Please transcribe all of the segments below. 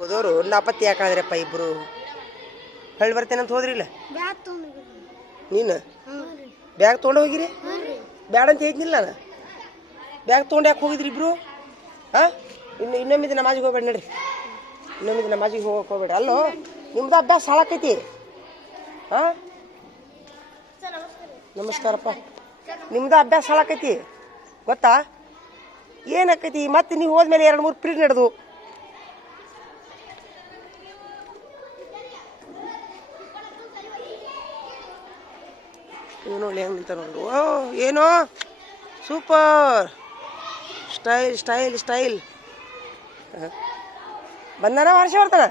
ಹೋದವರು ನಾಪತ್ತೆ ಯಾಕಾದ್ರಪ್ಪ ಇಬ್ರು ಇಬ್ರು? ಹೊಳ್ಳಿ ಅಂತ ಹೋದ್ರಿಲ್ಲ? ನೀನು? ಬ್ಯಾಗ್ ತೊಗೊಂಡು ಹೋಗಿರಿ? ಬ್ಯಾಡ ಅಂತ ಹೇಳಿದ್ನಿಲ್ಲ ನಾನು. ಬ್ಯಾಗ್ ತೊಗೊಂಡು ಯಾಕೆ ಹೋಗಿದ್ರಿ ಇಬ್ರು? ಹಾಂ ಇನ್ನು ಇನ್ನೊಮ್ಮಿದ ನಮಾಜಿಗೆ ಹೋಗ್ಬೇಡ ನಡ್ರಿ. ಇನ್ನೊಮ್ಮಿದ ನಮಾಜಿಗೆ ಹೋಗಕ್ಕೆ ಹೋಗ್ಬೇಡ. ಅಲ್ಲೋ ನಿಮ್ದು ಅಭ್ಯಾಸ ಹಾಳಾಕೈತಿ ಹಾಂ ನಮಸ್ಕಾರಪ್ಪ. ನಿಮ್ದು ಅಭ್ಯಾಸ ಹಾಳಾಕೈತಿ ಗೊತ್ತಾ? ಏನಾಕೈತಿ ಮತ್ತೆ ನೀವು ಹೋದ್ಮೇಲೆ ಎರಡು ಮೂರು ಪ್ರೀಡ್ ನಡೆದು. ನೋಡಿ ಹೆಂಗೆ ನಿಂತ ನೋಡು. ಓ ಏನೋ? ಸೂಪರ್ ಸ್ಟೈಲ್ ಸ್ಟೈಲ್ ಸ್ಟೈಲ್ ಬಂದಾನ ವರ್ಷ ಬರ್ತಾನ?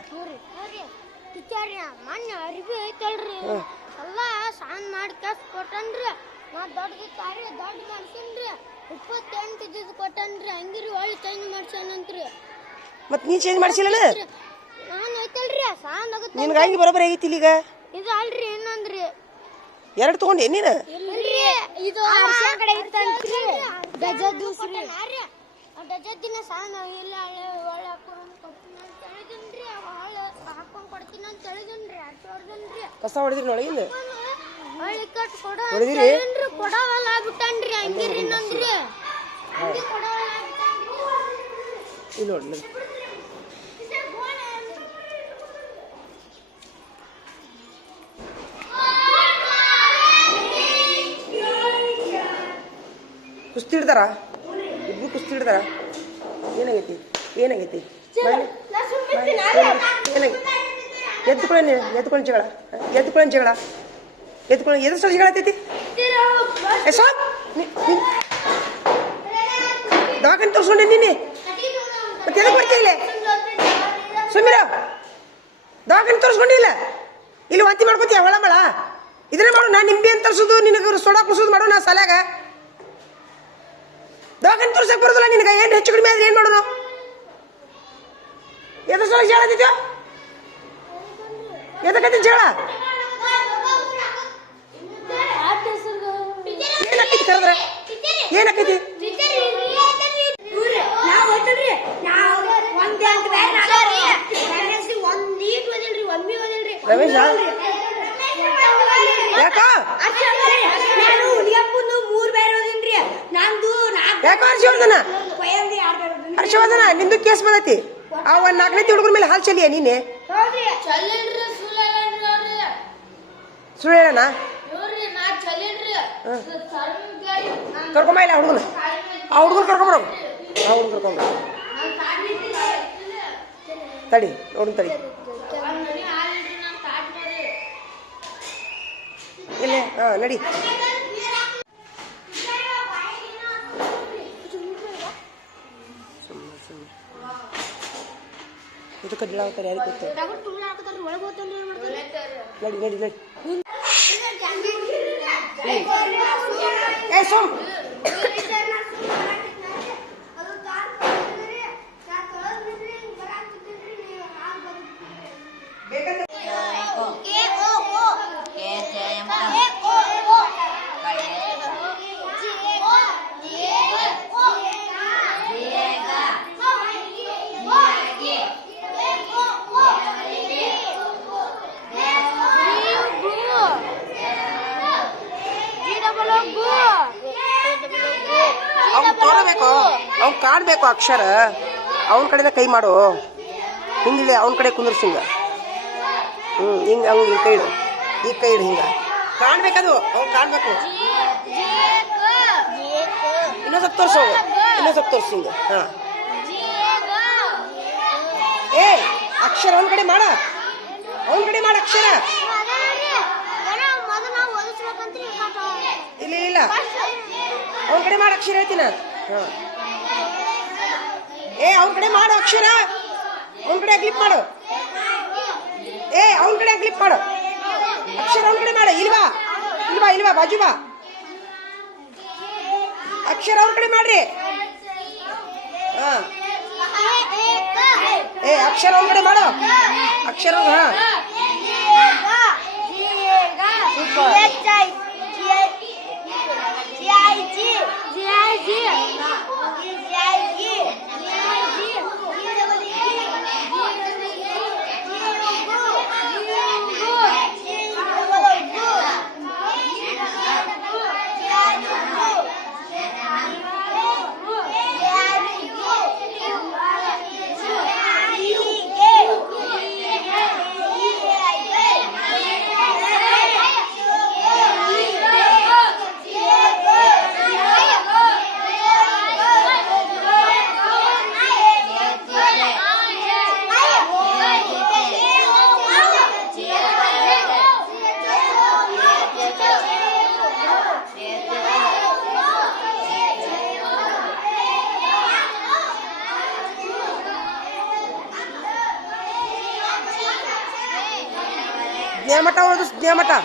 ಕೊಟ್ಟನ್ರಿ ನಾ ಚೇಂಜ್ ಮಾಡಿಸಿಲ್ಲ ನಾನು ಐತಲ್ರಿ ಸಾನ್ ಆಗುತ್ತೆ ನಿನ್ಗೆ ಹಂಗೆ ಬರೋಬ್ಬರಿ ಆಗೈತಿ ಈಗ ಇದು ಅಲ್ರಿ ಇನ್ನೊಂದ್ರಿ. ಎರಡು ತಗೊಂಡೆ ನೀನು? ಕಸ ಹೊಡೆದ್ರಿ ಕಡೆ ಇತ್ತಂತ್ರಿ ಇಲ್ಲಿ ಶ್ರೀ ಆ ಗಜದ್ದಿನ ಸಾನ ಇಲ್ಲ ಹಳೆ ಒಳ್ಳೆ ಹಾಕೊಂಡು ಕೊಡ್ತೀನಿ ಅಂತ ಹೇಳಿದನ್ರಿ ಹೊಳ್ಳೆ ಹಾಕೊಂಡ್ ಕೊಡ್ತೀನಿ ಅಂತ ಹೇಳಿದನ್ರಿ ಎರಡು ಸಾವಿರದನ್ರಿ ಕಸ ಹೊಡೆದ್ರಿ ನೋಡಿಲ್ಲ ಹೊಳ್ಳಿ ಕಟ್ ಕೊಡ ಹೊಡೆದಿರಿ? ಹೇಳಿನ್ರಿ ಕೊಡವಲ್ಲ ಬಿಟ್ಟನ್ರಿ ಹಂಗಿರಿ ಇನ್ನೊಂದ್ರಿ ಹಂಗೆ ಕೊಡವಲ್ಲ ಬಿಟ್ಟನ್ರಿ ಇಲ್ಲಿ ನೋಡಿ ನೋಡಿ. ಕುಸ್ತಿ ಹಿಡ್ದಾರ ಇಬ್ರು ಕುಸ್ತಿ ಹಿಡ್ದಾರ ಏನಾಗೈತಿ? ಏನಾಗೈತಿ? ಎದ್ಕೊಳ್ಳಿ ಏನಾಗೈತಿ? ಎದ್ದುಕೊಳ್ಳಿ ಎದ್ದುಕೊಳ್ಳಿ ಜಗಳ. ಎದ್ದುಕೊಳ್ಳಿ ಜಗಳ. ಎದ್ಕೊಳ್ಳಿ ಎದ್ರ ಸಲ ಜಗಳ ಆತೈತಿ ಸಾಕ್. ದವಾಖಾನೆ ತೋರಿಸ್ಕೊಂಡೆ ನೀನೆ? ಮತ್ತೆ ಎದಕ್ಕೆ ಬರ್ತೀಯ ಇಲ್ಲೇ? ಸುಮ್ಮಿರ ದವಾಖಾನೆ ತೋರಿಸ್ಕೊಂಡಿಲ್ಲ ಇಲ್ಲಿ? ವಾಂತಿ ಮಾಡ್ಕೋತೀಯ ಹೊಳಮಳ ಇದನ್ನೇ ಮಾಡು. ನಾನು ನಿಂಬೆ ಅಂತ ತರಿಸೋದು ನಿನಗೆ ಸೋಡಾ ಕುಡಿಸೋದು ಮಾಡು ನಾ ಸಾಲಾಗ ದವಾಖಾನೆ ತೋರ್ಸಕ್ ಬರೋದಿಲ್ಲ ನಿನಗೆ? ಏನು ಹೆಚ್ಚು ಕಡಿಮೆ ಆದ್ರೆ ಏನು ಮಾಡೋಣ ಎದ್ರ ಸಲ ಜಗಳ ಆದಿತ್ಯೋ? ಎದಕ್ಕೈತಿ ಕರೆದ್ರೆ? ಏನಾಕೈತಿ ರಮೇಶ? ಯಾಕ? ಯಾಕ ಹರ್ಷವರ್ಧನ? ಹರ್ಷವರ್ಧನ ನಿಂದು ಕೇಸ್ ಬಂದೈತಿ. ಆ ಒಂದ್ ನಾಲ್ಕನೇ ಹುಡುಗರ ಮೇಲೆ ಹಾಲು ಚಲಿಯ ನೀನೆ? ಸುಳ್ಳು ಹೇಳಣ ಕರ್ಕೊಂಬ ಇಲ್ಲ ಹುಡುಗನ? ಆ ಹುಡುಗರು ಕರ್ಕೊಂಬರ ಆ ಹುಡುಗರು ಕರ್ಕೊಂಬ. ತಡಿ ಹುಡುಗ ತಡಿ. ಇಲ್ಲೇ ಹಾ ನಡಿ. ಇದು ಹಾಕ್ತಾರೆ ಯಾರಿಗೆ ಗೊತ್ತು? ನಡಿ ನಡಿ ನಡಿ. ಏ ಅವ್ನು ಕಾಣಬೇಕು ಅಕ್ಷರ. ಅವನ ಕಡೆಯಿಂದ ಕೈ ಮಾಡು. ಹಿಂಗಿಲ್ಲ ಅವನ ಕಡೆ ಕುಂದ್ರಸ್ ಹಿಂಗ. ಹ್ಞೂ ಹಿಂಗೆ ಅವ್ನು ಈ ಕೈ ಇಡು. ಈ ಕೈ ಇಡು ಹಿಂಗ. ಕಾಣ್ಬೇಕದು ಅವ್ನು ಕಾಣ್ಬೇಕು. ಇನ್ನೊಂದು ಸ್ವಲ್ಪ ತೋರಿಸು ಇನ್ನೊಂದು ಸ್ವಲ್ಪ ತೋರಿಸು ಹಿಂಗ. ಹಾಂ. ಏ ಅಕ್ಷರ ಅವನ ಕಡೆ ಮಾಡ. ಅವನ ಕಡೆ ಮಾಡ ಅಕ್ಷರ. ಇಲ್ಲ ಇಲ್ಲ, ಅವನ ಕಡೆ ಮಾಡ ಅಕ್ಷರ ಹೇಳ್ತೀನಿ ಏ ಅವ್ರ ಕಡೆ ಮಾಡು ಅಕ್ಷರ ಅವನ ಕಡೆ ಕ್ಲಿಪ್ ಮಾಡು ಏ ಅವ್ನ ಕಡೆ ಕ್ಲಿಪ್ ಮಾಡು ಅಕ್ಷರ ಅವ್ನ ಕಡೆ ಮಾಡು ಇಲ್ವಾ ಇಲ್ವಾ ಇಲ್ವಾ ಬಾಜು ಬಾ ಅಕ್ಷರ ಅವ್ರ ಕಡೆ ಮಾಡ್ರಿ ಏ ಅಕ್ಷರ ಅವ್ರ ಕಡೆ ಮಾಡು ಅಕ್ಷರ ಹಾ ಜಿ कितने मटा